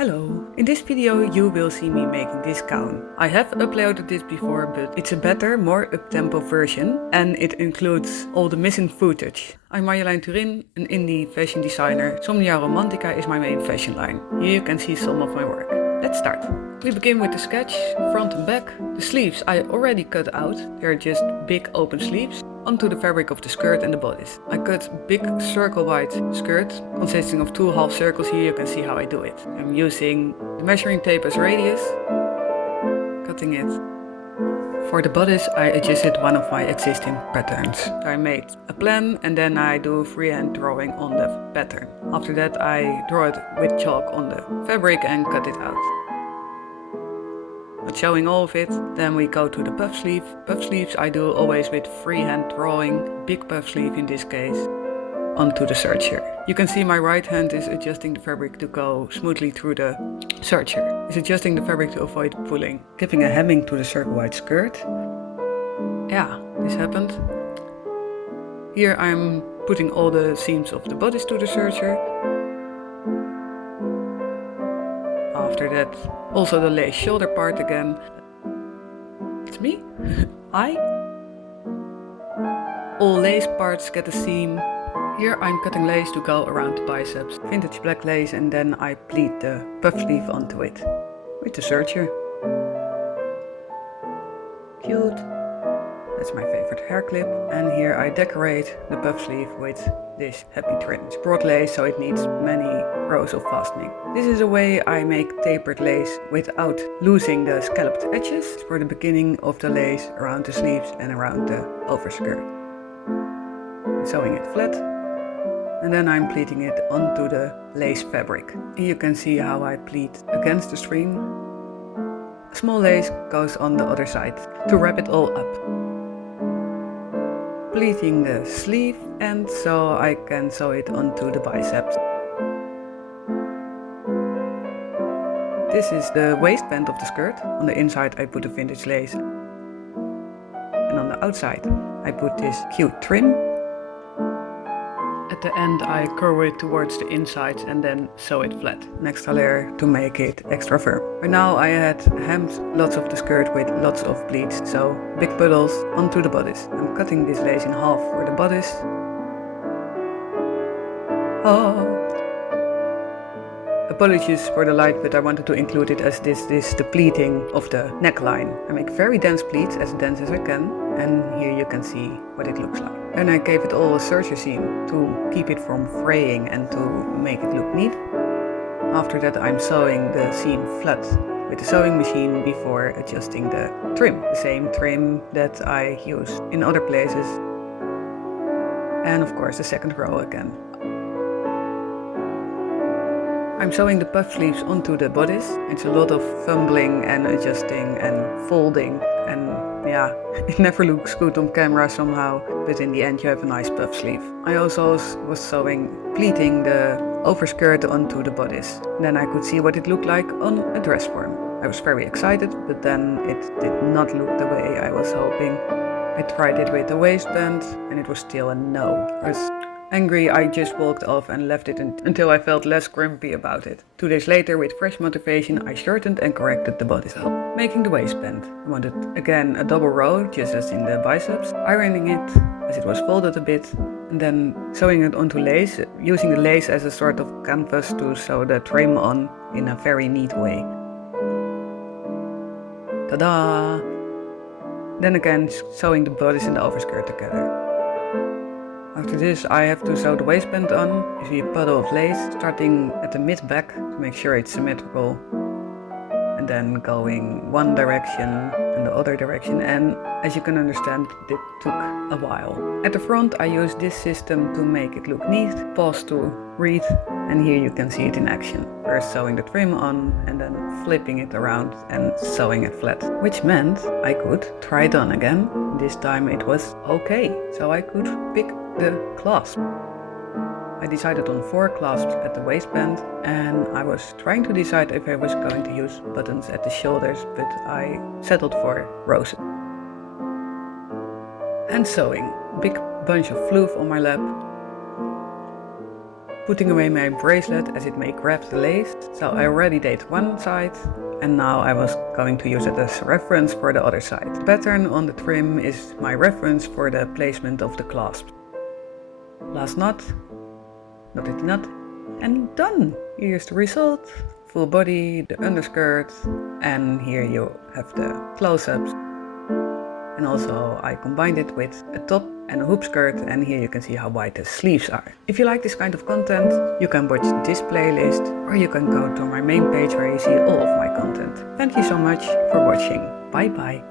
Hello! In this video you will see me making this gown. I have uploaded this before, but it's a better, more up-tempo version and it includes all the missing footage. I'm Marjolein Turin, an indie fashion designer. Somnia Romantica is my main fashion line. Here you can see some of my work. Let's start. We begin with the sketch, front and back. The sleeves I already cut out, they're just big open sleeves, onto the fabric of the skirt and the bodice. I cut a big circle-wide skirt, consisting of 2 half circles. Here you can see how I do it. I'm using the measuring tape as radius, cutting it. For the bodice I adjusted one of my existing patterns. I made a plan and then I do freehand drawing on the pattern. After that I draw it with chalk on the fabric and cut it out. Not showing all of it, then we go to the puff sleeve. Puff sleeves I do always with freehand drawing, big puff sleeve in this case, onto the serger. You can see my right hand is adjusting the fabric to go smoothly through the serger. It's adjusting the fabric to avoid pulling. Giving a hemming to the circle wide skirt. Yeah, this happened. Here I'm putting all the seams of the bodice to the serger. After that, also the lace shoulder part again. It's me. All lace parts get a seam. Here I'm cutting lace to go around the biceps. Vintage black lace, and then I pleat the puff sleeve onto it with the serger. Cute. That's my favorite hair clip. And here I decorate the puff sleeve with this happy trim. It's broad lace, so it needs many rows of fastening. This is a way I make tapered lace without losing the scalloped edges. It's for the beginning of the lace around the sleeves and around the overskirt. Sewing it flat. And then I'm pleating it onto the lace fabric. Here you can see how I pleat against the string. A small lace goes on the other side to wrap it all up. Pleating the sleeve end so I can sew it onto the biceps. This is the waistband of the skirt. On the inside I put a vintage lace. And on the outside I put this cute trim. At the end I curl it towards the insides and then sew it flat. An extra layer to make it extra firm. Right now I had hemmed lots of the skirt with lots of pleats, so big puddles onto the bodice. I'm cutting this lace in half for the bodice. Oh. Apologies for the light, but I wanted to include it as this is the pleating of the neckline. I make very dense pleats, as dense as I can, and here you can see what it looks like. And I gave it all a serger seam to keep it from fraying and to make it look neat. After that I'm sewing the seam flat with the sewing machine before adjusting the trim. The same trim that I use in other places. And of course the second row again. I'm sewing the puff sleeves onto the bodice. It's a lot of fumbling and adjusting and folding, and yeah, it never looks good on camera somehow, but in the end you have a nice puff sleeve. I also was pleating the overskirt onto the bodice. Then I could see what it looked like on a dress form. I was very excited, but then it did not look the way I was hoping. I tried it with the waistband and it was still a no. I was angry, I just walked off and left it until I felt less grumpy about it. 2 days later, with fresh motivation, I shortened and corrected the bodice up. Making the waistband. I wanted again a double row, just as in the biceps. Ironing it, as it was folded a bit. And then sewing it onto lace, using the lace as a sort of canvas to sew the trim on in a very neat way. Ta-da! Then again, sewing the bodice and the overskirt together. After this I have to sew the waistband on. You see a puddle of lace, starting at the mid-back to make sure it's symmetrical. And then going one direction and the other direction, and as you can understand it took a while. At the front I use this system to make it look neat. Pause to read, and here you can see it in action. First sewing the trim on and then flipping it around and sewing it flat. Which meant I could try it on again. This time it was okay, so I could pick the clasp. I decided on 4 clasps at the waistband, and I was trying to decide if I was going to use buttons at the shoulders, but I settled for roses. And sewing. Big bunch of floof on my lap. putting away my bracelet as it may grab the lace. So I already did one side and now I was going to use it as reference for the other side. The pattern on the trim is my reference for the placement of the clasp. Last knot, knotted the knot, and done! Here's the result. Full body, the underskirt, and here you have the close-ups. And also I combined it with a top and a hoop skirt, and here you can see how wide the sleeves are. If you like this kind of content, you can watch this playlist or you can go to my main page where you see all of my content. Thank you so much for watching. Bye bye.